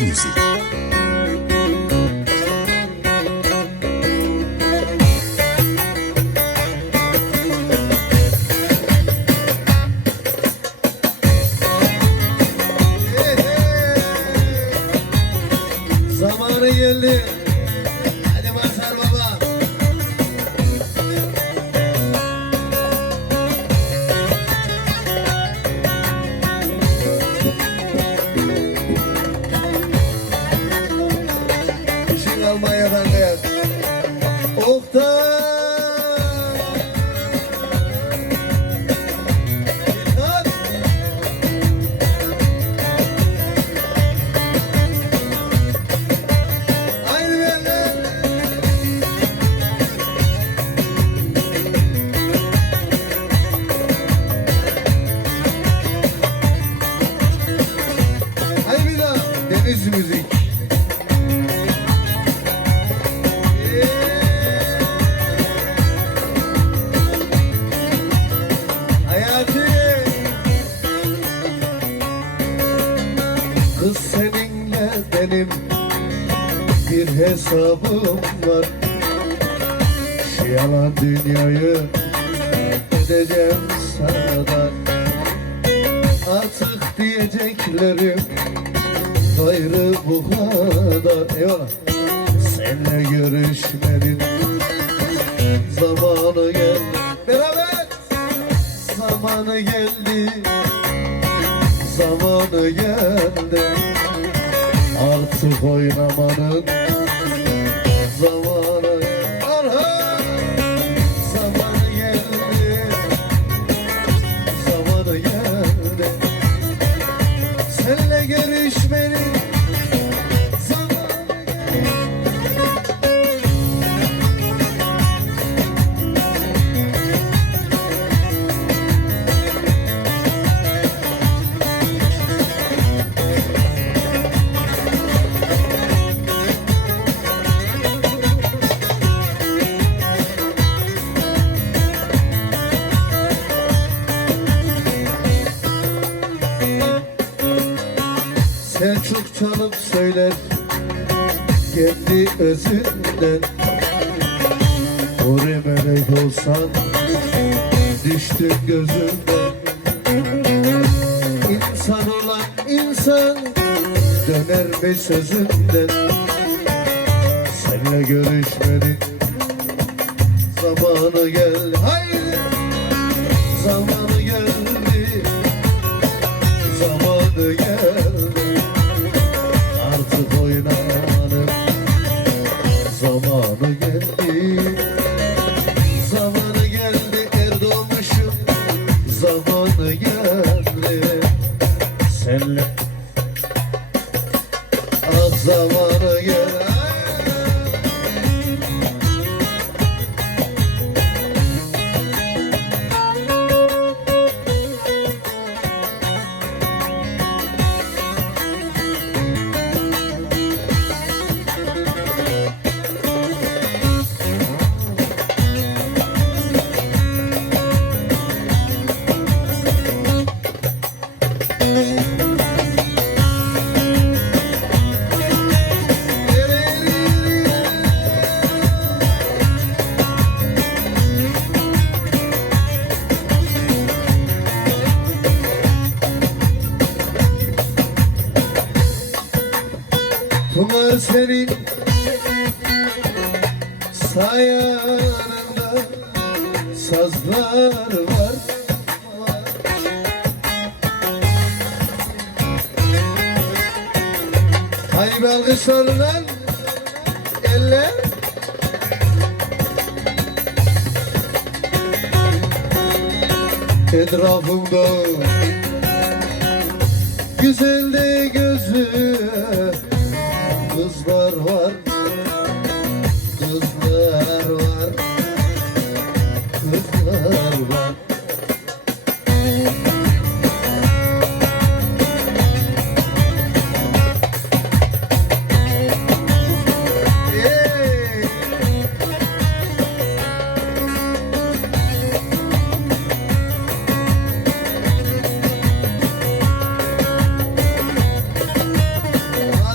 Deniz Müzik. Zamanı geldi. Hadi Mazhar Baba. İşin Almanya'dan gel. Oktay. Hadi. Aynı yerler. Haydi bir daha. Deniz müzik. Hayati. Kız seninle benim bir hesabım var. Şu yalan dünyayı edeceğim sana. Artık diyeceklerim gayrı bu kadar. Eyvallah. Seninle görüşmenin zamanı geldi. Beraber. Zamanı geldi. Zamanı geldi. Artık oynamanın zamanı geldi. Arha! Zamanı geldi. Zamanı geldi. Seninle görüşmenin zamanı geldi. Selçuk çalıp söyler kendi özünden. Huri melek olsan düştün gözümden. İnsan olan insan döner mi sözünden? Seninle görüşmenin zamanı geldi. Haydi! Zamanı geldi. Zamanı geldi. Artık oynanın zamanı geldi. Zamanı geldi Erdoğmuş'um. Zamanı geldi. Senle zamanı geldi. Pınar senin sayanında sazlar var. Haydi bir alkışlar lan. Elle. Etrafımda güzel de gözü kızlar var. Kızlar var. Kızlar var. Hey!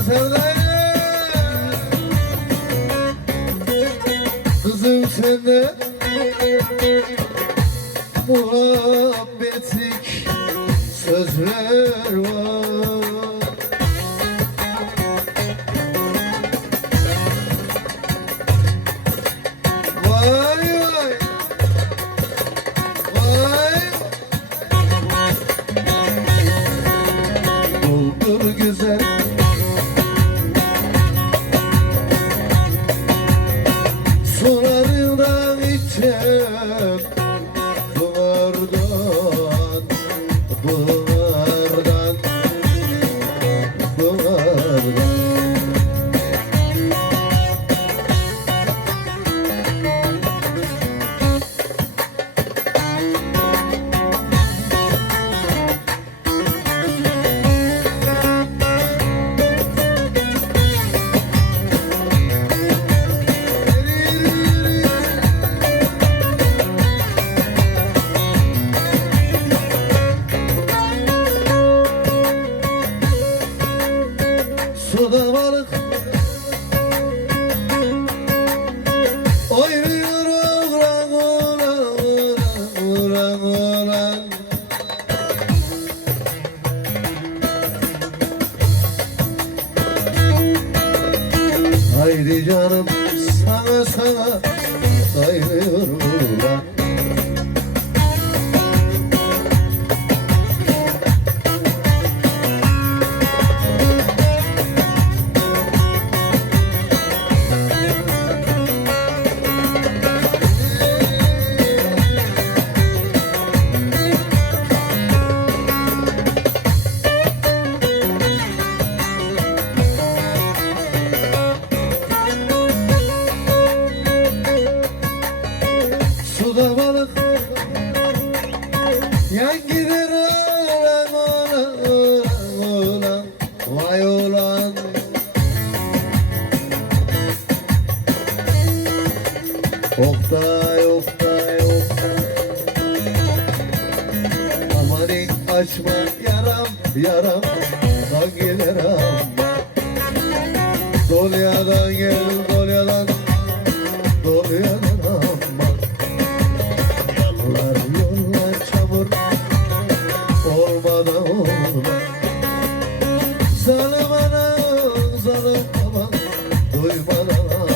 sevdayım. Kızım sende muhabbetlik sözler var. Vay vay vay. Bulgur güzel sularından içeceğim. Buhardan, buhardan, buhardan. Suda balık oynuyor oğlan oğlan oğlan oğlan. Haydi canım sana sana kaynıyor oğlan. Suda balık yan gider oğlan oğlan oğlan oğlan. Vay oğlan. Oktay Oktay Oktay. Amanin açma yaram yaram. Kan gelir amma. Dolyadan gel dolyadan. Dolyadan amma. Yollar yollar çamur olmadan olmaz. Zalim anam zalim babam duymadan amma.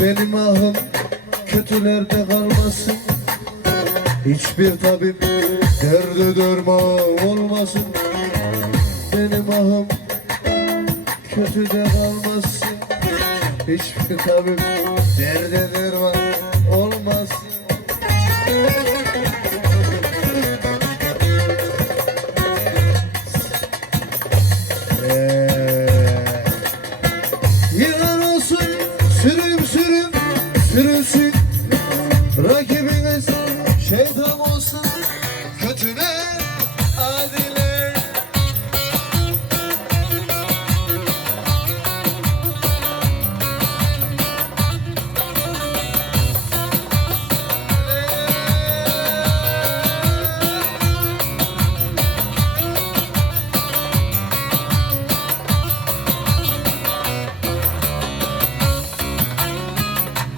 Benim ahım kötülerde kalmasın. Hiçbir tabip derde derman olmasın. Benim ahım kötüde kalmasın. Hiçbir tabip derde derman olmasın. Yılan olsun sürüm sürüm sürünsün. Rakibiniz şeytan olsun. Kötüler adiler.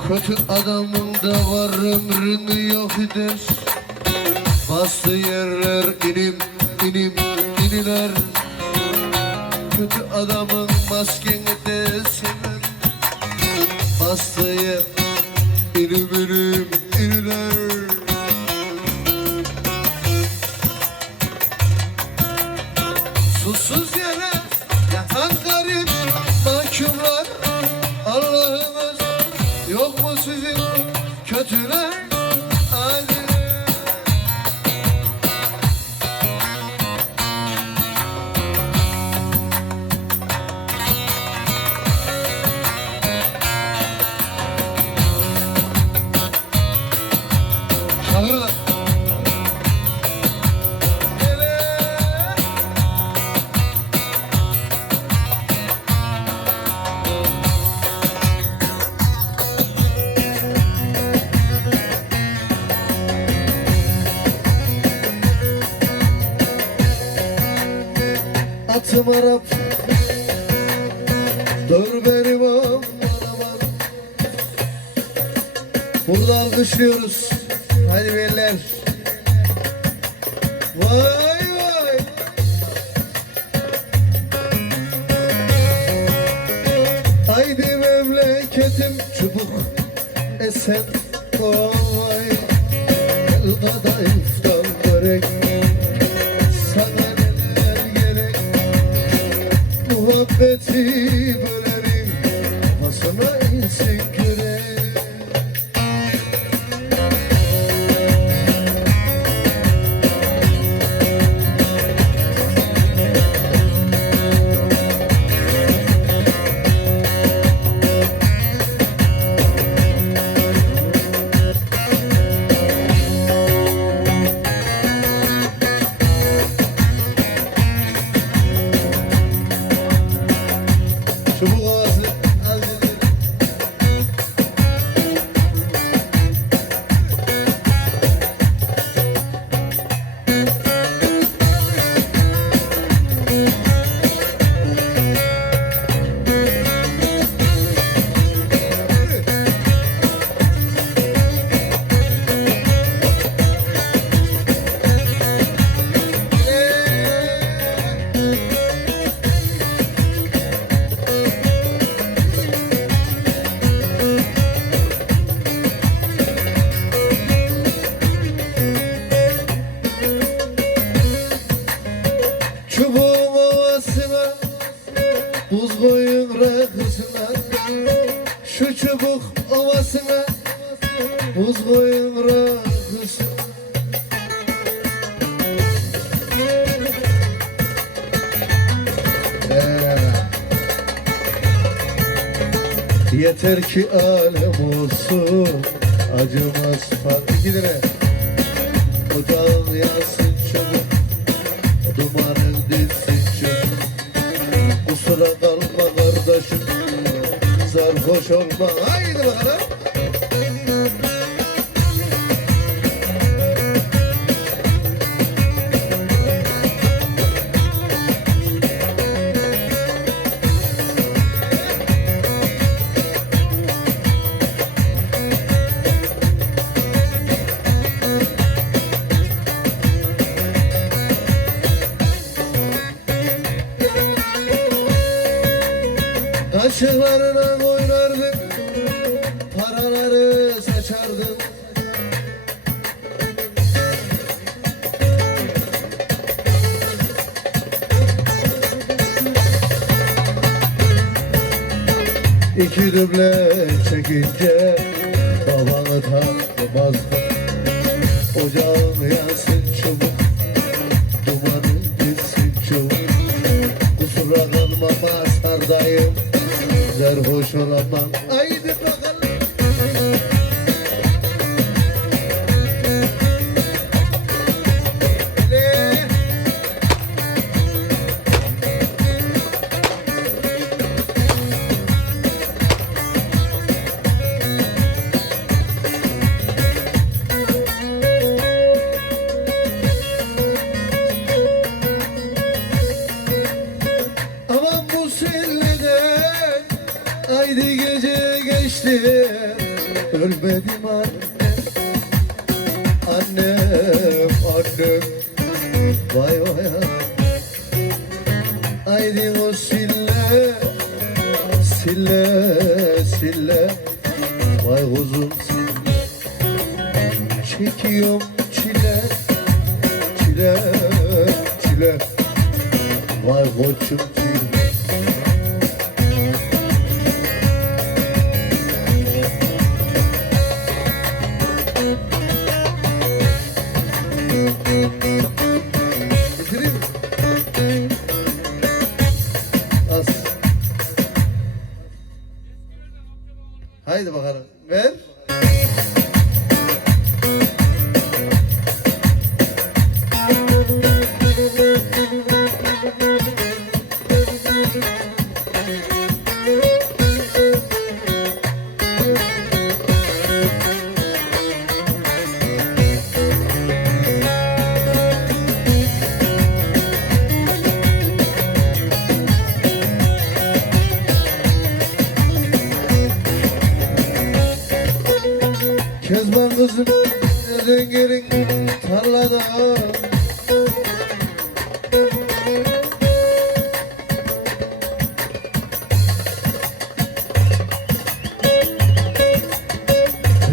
Kötü adamın da var ömrünü yok eder. Bastığı yerler inim inim iniler. Kötü adamın maskeni de sever. Bastığı yer inim inim iniler. Susuz yere yatan garip mahkumlar Allah'ın Yok mu sizin kötüler hadi. Şahırlar. Atım Arap, dur benim aman aman. Burada alkışlıyoruz. Hadi beyler. Vay vay. Haydi memleketim çubuk esen vay. El kadayıftan börek. Sana neler gerek. Muhabbeti bölerim. Pasına insin kürek. Çubuk havası hazırdır. Çubuğun ovasına, buz koyun rakısına. Şu çubuk ovasına, buz koyun rakısına. Yeter ki alem olsun, acımaz fark gidene. Ocağın yansın çubuk, dumanın dinsin çubuk. Kusura kalma kardeşim, sarhoş olma. Haydi bakalım. Kaşıklarına oynardın, paraları saçardın. İki duble çekince babanı tanımazdın. Ocağın yansın çubuk, dumanın gitsin çubuk. Kusura kalma Mazhardayım, sarhoş olamam. Haydi bakalım. Aman bu selleden haydi gece geçti. Ölmedim annem, annem, annem. Vay vay vay. Haydi o sille, sille, sille. Vay kuzum sille. Çekiyorum çile, çile, çile. Vay koçum çile. Haydi bakalım. Ver. Kezban kızım rengerin tarlada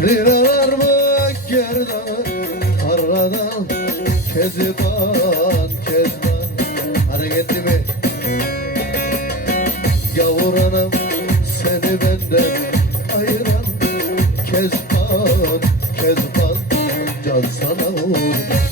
liralar mı gerdan tarlada Kezban Kezban hareketli mi? Gavur anam seni benden ayıran Kezban, Kezban, can sana vurma.